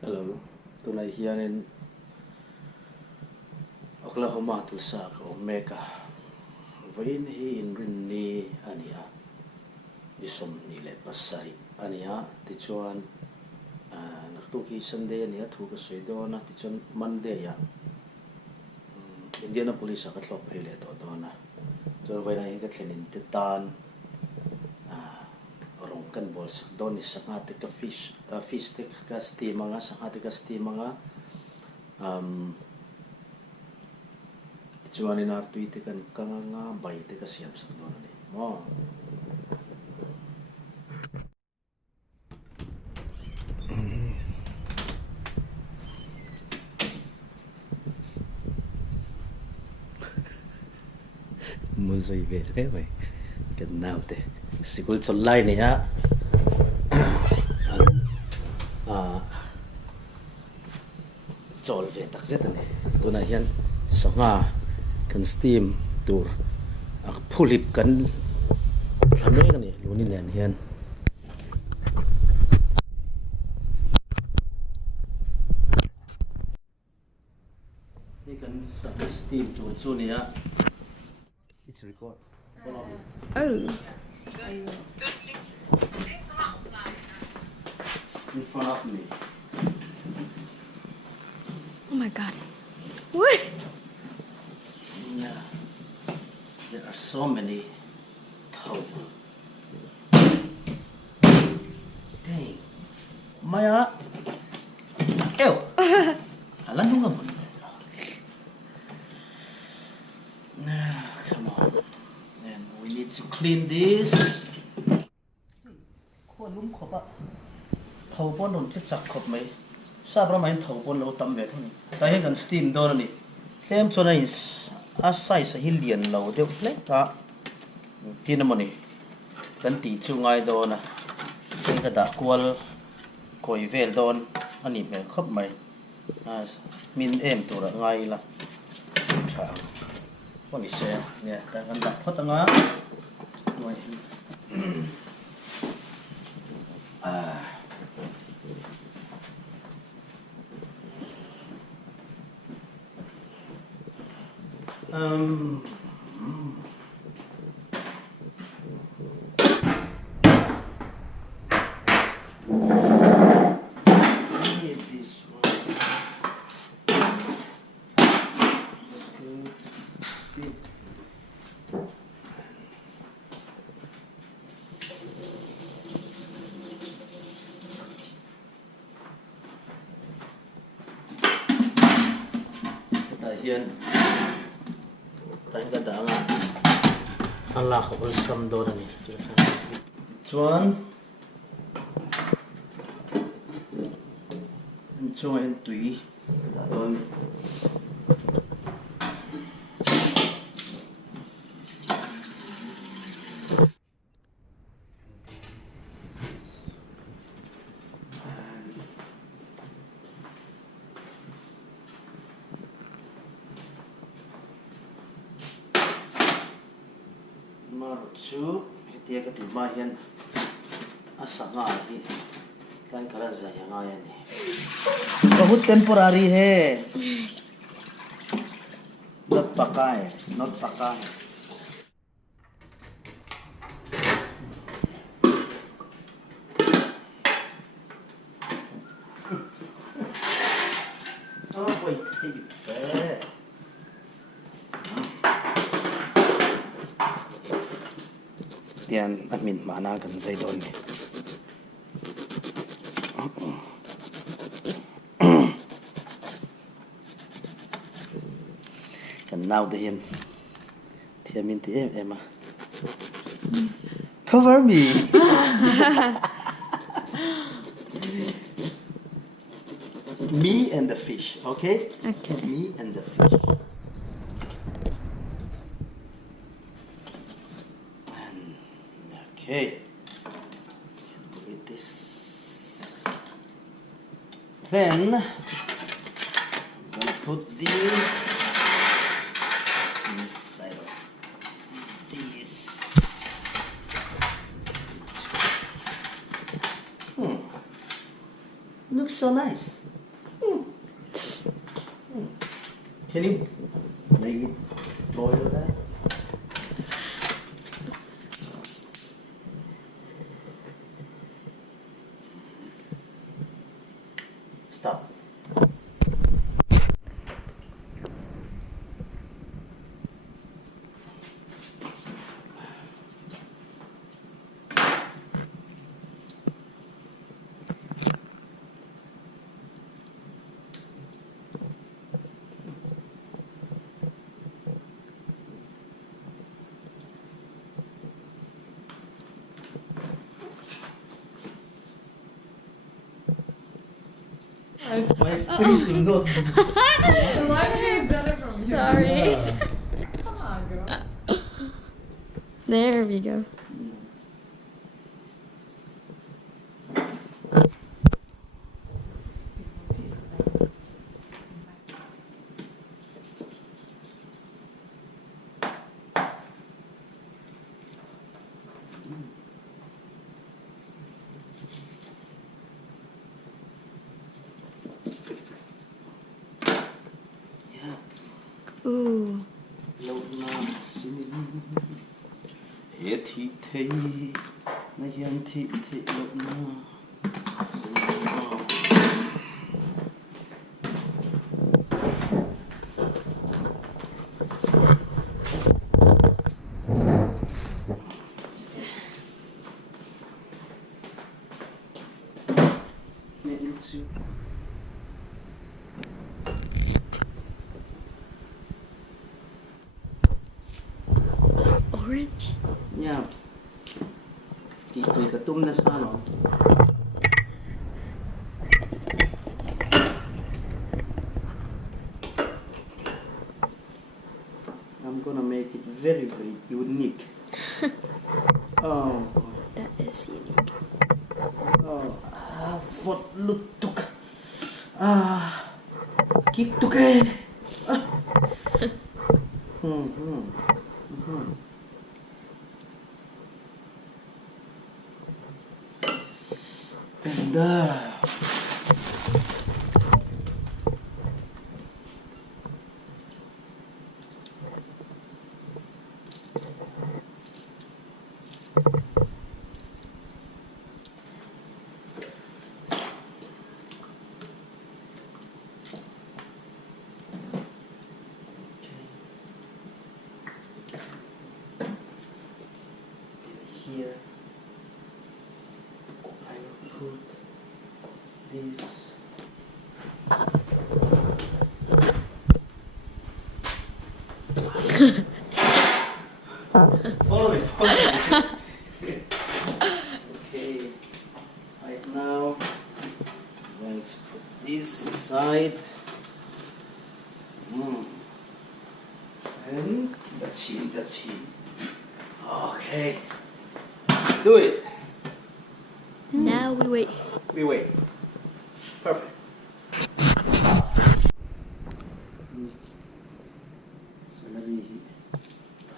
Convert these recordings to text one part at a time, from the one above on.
Hello, tunay hiyanin Oklahoma Tulsa ka Omeka. Vain hi inrin ni ania isom nile pasari ania tichuan naktuki Sunday ania thu ka soidona tichuan Monday ya Indiana police ka tlop hele to dona so vai na ka tlenin titan orang kan bols donis sangate ka fish stick ka steam nga sangate ka steam nga Cuman ini artu itu kan kanga bayi itu siap sebetulnya nih. Mau. Musai bete bay. Kenal teh. Sikul colai nih ya. Col vetak zeta nih. Tunahian sanga. Kan steam tur ak phulip kan thame kan ni luni len hian ni kan steam tur chu ni ya it's record follow me in front of me oh my god what. Yeah, there are so many toes. Dang, Maya, ew, alam mo nga ba? Come on, then we need to clean this. Ko lum ko ba? Thau pon non chết chak khop mai. Sabra mai thau pon lo tam ve thoni. Tai kan steam don ni. Klem chona is asai sa hilian lo deu ple ka tinamoni kan ti chu ngai do na ken ka da kwal koi vel don ani me khop mai min em tu ra ngai la tha wani se ne ta kan da phot nga noi Yan tayo ganda nga ala ko ulsam do na ni chuan chuan tui da do ni Maruchu, dia ke timbahian asanga lagi kan kala zaya ngaya ni. बहुत temporary है, not पका है, not पका है. Oh wait, hey, Tiyan amin mana kan zai don ni kan now the hin tiya min ti em cover me me and the fish, okay? Okay. Me and the fish. Okay, with this, then I'm gonna put this inside of this. Looks so nice. Kelly, lấy trôi rồi đấy. Stop. My finishing notebook. The lemonade is better from here. Sorry. Come on, girl. There we go. Ooh. Lâu na xin hết thị thế na hiền thị thế lâu na xin Orange? nha thì tùy cả tum na sao nó I'm gonna make it very unique. Oh, That is unique. oh, vot lutuk, kik tuke. And here I will put this. Follow me. Okay, right now I'm going to put this inside. And the chin. Okay, let's do it. Now we wait. We wait. Perfect. Celery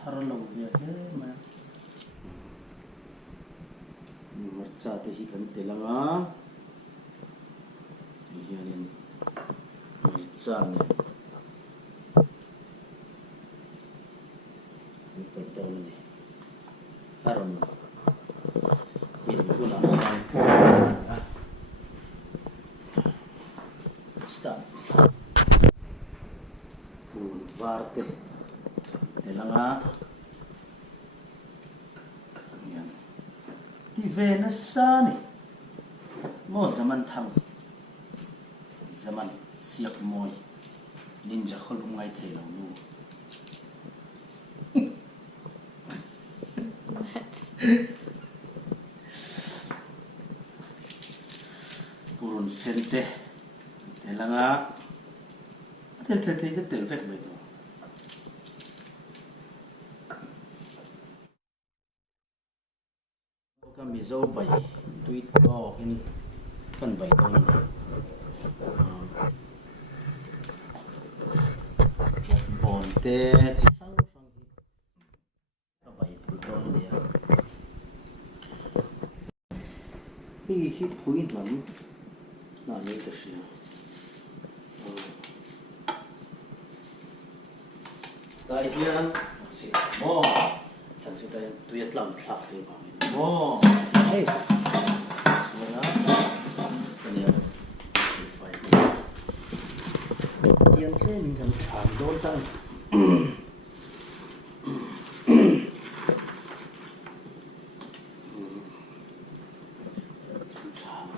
thar lo ya he ma. Marcha te hi kan telanga. Hianin marcha ne. Ni perdon ni. Haron. Ini guna. Stop. Varte. Telanga. Yan. Ti Venasani. Mo zaman thang. Zaman siap moy. Ninja khulum ngai thei lo nu. What? Purun sente. Telanga. Tel vek me. Kami zo bay tweet ko kini kan bay don bonte chi sang ka bay pu don dia hi phui lam na ni ta shi tại hiền xịt mò sản xuất đây tuyệt lòng thạc thì bảo mình mò hey mò đó cái này phải hiền thế mình cần chạm đôi tay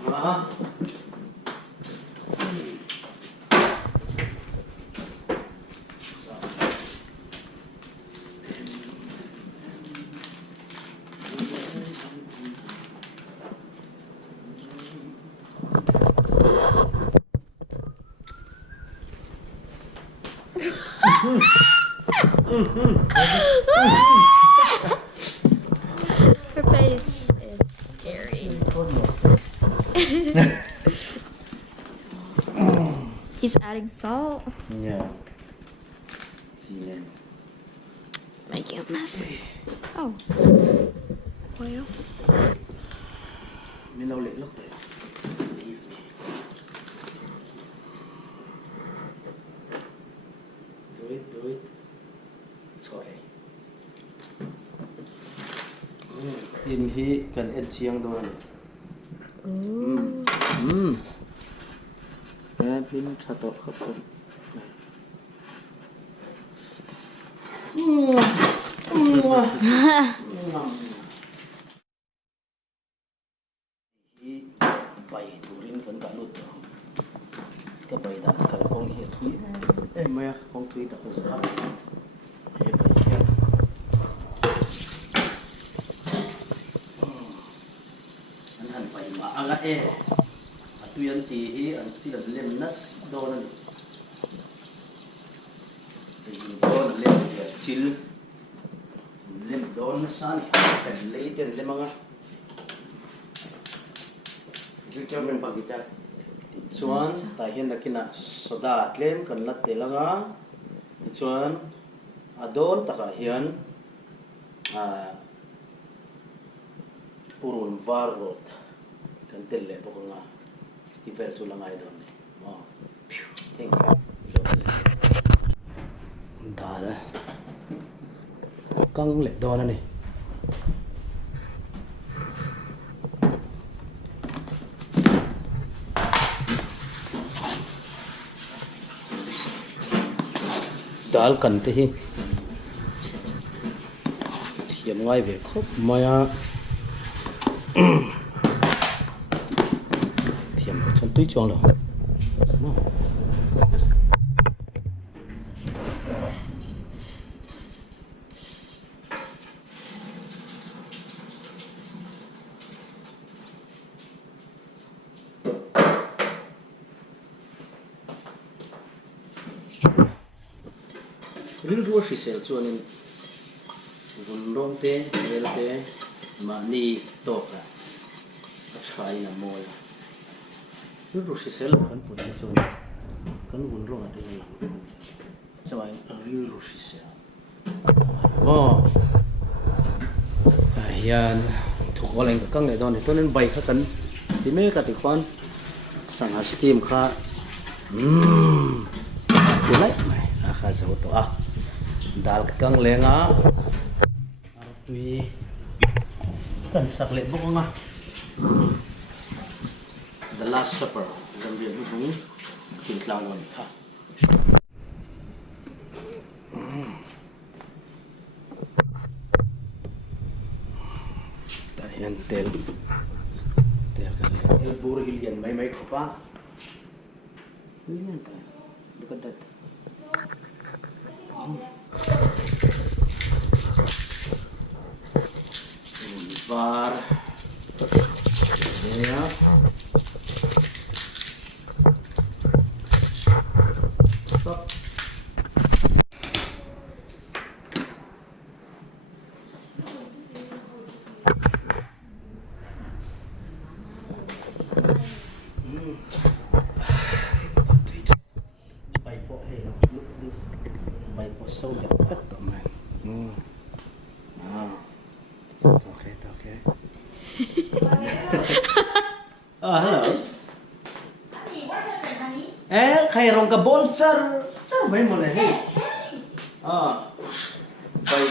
chạm Her face is scary. He's adding salt. yeah chiên Making a mess. Oh. Well. mình đâu lấy lúc đấy do it it's okay in hi kan et chiang do ne pin thato khap bay turin kan ka lut ka bay da kan kong hi thui mày kong thui ta ko sa bay hian an han bay ma anga atuyan ti hi an sila lem nas do na ni do na lem ya chil lem do na san kan leiten lemanga Victor men pagita chuan ta hian nakina soda tlem kan lat telanga chuan adon taka hian purun varrot kan telle pokanga tiver chulangai don thank you dala kang le don ani dal kan te hi thiam ngai ve khop maya thiam chon tui chong lo ril ro shi sel chuan in vun rom te rel te ma ni to ka a try na moi ril ro shi sel kan put ni chuan kan vun ro ate ni chawai ril ro shi sel ta hian thuk waleng ka kang le don ni tonen bai kha kan ti me ka ti kwan sang ha steam kha ti lai mai a kha zo to a dal kang lenga tui kan sak le bok nga the last supper zambian bu bung tin tlang non kha ta hian tel kan le tel bur hilian mai khopa hilian ta look at that var ya stop bay po hey look this bay po so đẹp to man okay hello khay rong ka bol sir bay mo na hey bay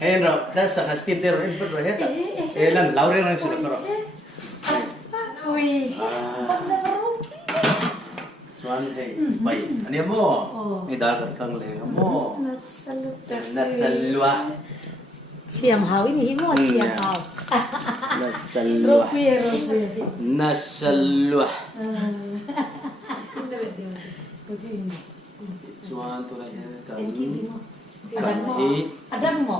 hay rồi cái sản steam tê rồi em vứt rồi hết à lần lâu rồi năng sửa rồi Ui. Soan hey bay anh em mua người ta cần cần lấy mua nasalwa Siam hào ini mo siam hào. nasalwa Rupia. nasalwa Soan tu lagi kan Ada mo.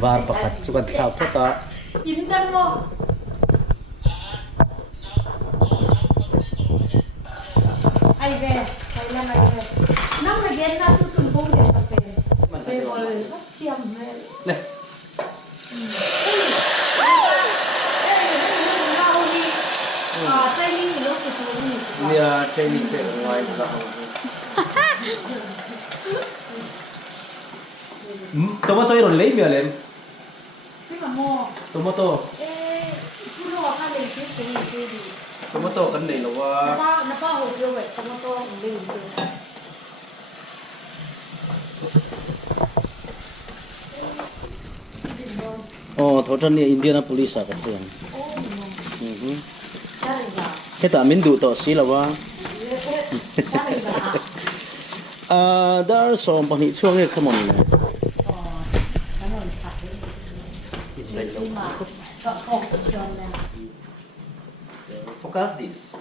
var pakat sukan sao ta Intan mo. Ay ve, kailan ay ve. Nang lagyan na to sumpong de kape. Pe bol siam ve. này Nia training pe ngoài ra tomato iron lấy bia lên tomato tomato kan nei lo wa oh thổ chân này Indian police à cái tiền cái ta mình đủ tỏ xí là wa dar som bằng hị chuông cái come on này focus this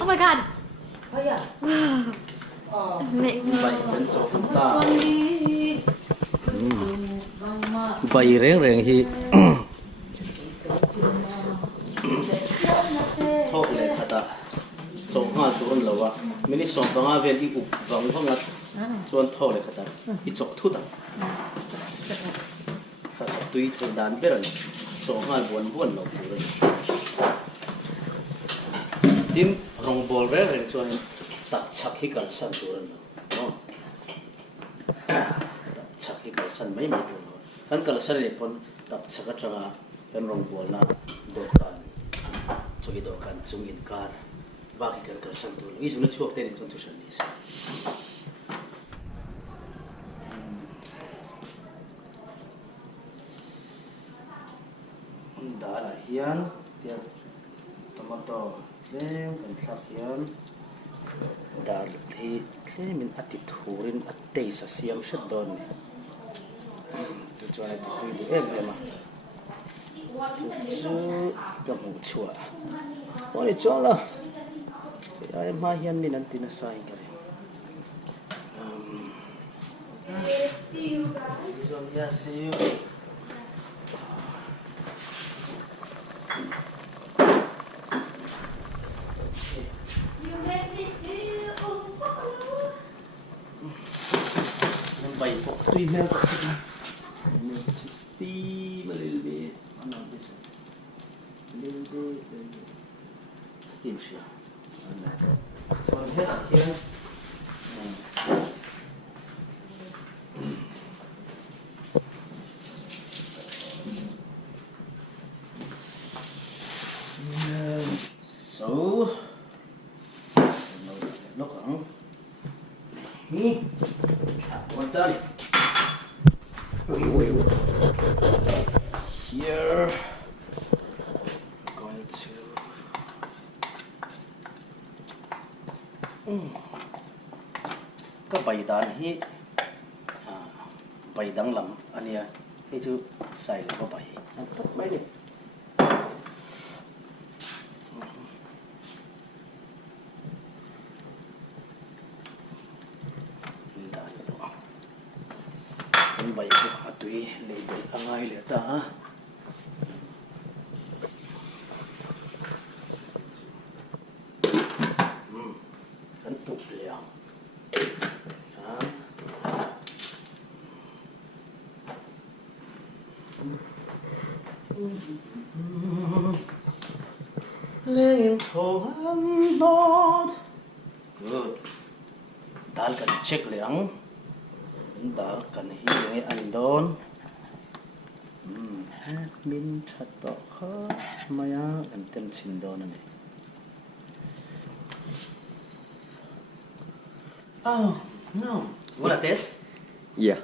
Oh my god. vậy đến số chúng ta bay rèn rèn hi thôi lệ thật à số hoa số là wa mình số bằng về đi ục vòng vòng là số thôi lệ thật à ít chỗ thu ta thật tùy thời đàn biết rồi số hoa buồn buồn lâu rồi tim rong ball rèn rèn cho tập chắc hi cần sân rồi đó chắc hi cần sân mấy mấy rồi kan kalau sân pun tập chắc cái chỗ kan rong ball na dokan Sogi dokan sung inkar baki kan sân tu lagi sudah cuak tadi contoh sendiri dah lah hian tiap tomato lem kan sak hian dah hi tlem min ati thurin atei sa siam shat don ni tu chuan ati tui du em à chu kam hu chua poni chuan la ai ma hian ni nan tin sai ka see you guys see you bay po tui mel po need to steam a little bit not this one a little bit steam siya so I'll head up here so look on me one done here I'm going to cái bài đàn hi bài đăng lắm anh ya hi chú xài là có bài tốt mấy đi bay ko atui le bay angai le ta kan tuk liang lên thổ âm nốt good dal kan check liang dal kan hi nge an don min that to kha maya an tem chin don ani oh no wanna test Yeah.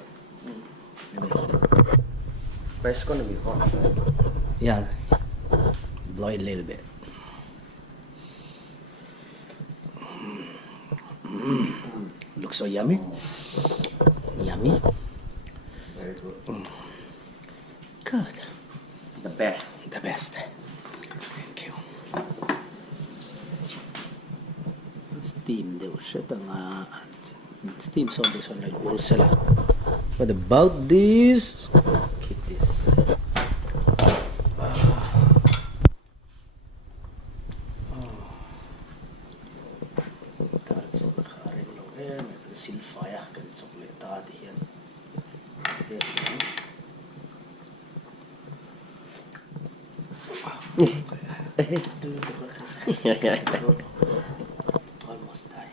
But it's gonna be hot. yeah blow it a little bit looks so yummy yummy Very good. good The best. the best thank you steam đều sẽ tầng steam xong thì xong này ursula what about this keep this ta cho cái khả năng lâu em cái xin phải cái chocolate ta thì hiện almost die.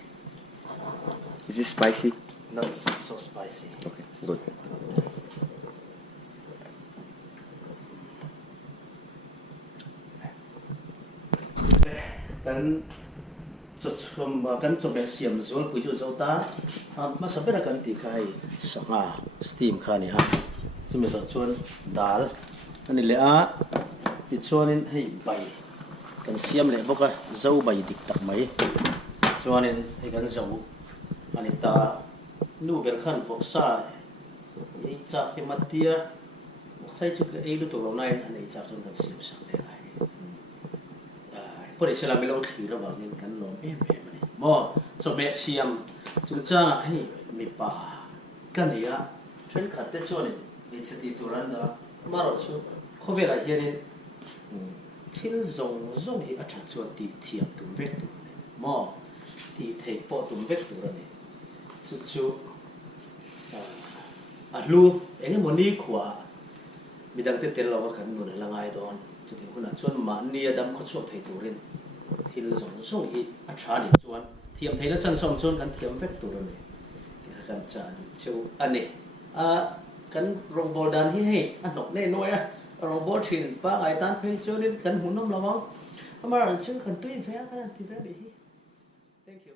Is it spicy? Not so spicy. Okay, good. Kan kan chocolate siam zol pui chu zota ma sabera kan ti khai sanga steam khani ha chumi zo chuan dal ani le a ti chuanin hei bai kan siam le boka zo bai dik tak mai chuanin hei kan zo ani ta nu ber khan vok sa ei cha ke matia sai chu ke ei lu to ro nai ani cha chuan kan siam sang le ai put it sila milong thira ba nin kan lom em ani mo so me siam chu cha hei mi pa kan ya chen khat te chuanin mi chati turan da maro chu khove la hianin thil zong zong hi atha chu ti thiam tum vek tu mo ti thei po tum vek tu ra ni chu a lu enge moni khwa mi dang te tel lawa kan nu la ngai don chu ti huna chuan ma ni adam kho chuak thei turin thil zong zong hi atha ni chuan thiam thei na chan som chuan kan thiam vek tu ra ni kan cha ni chu ani kan rong bol dan hi hei a nok ne noi a rong bol thin pa ngai tan phei chuan kan hunom lawang amar chu kan tui ve kan ti ve ni hi thank you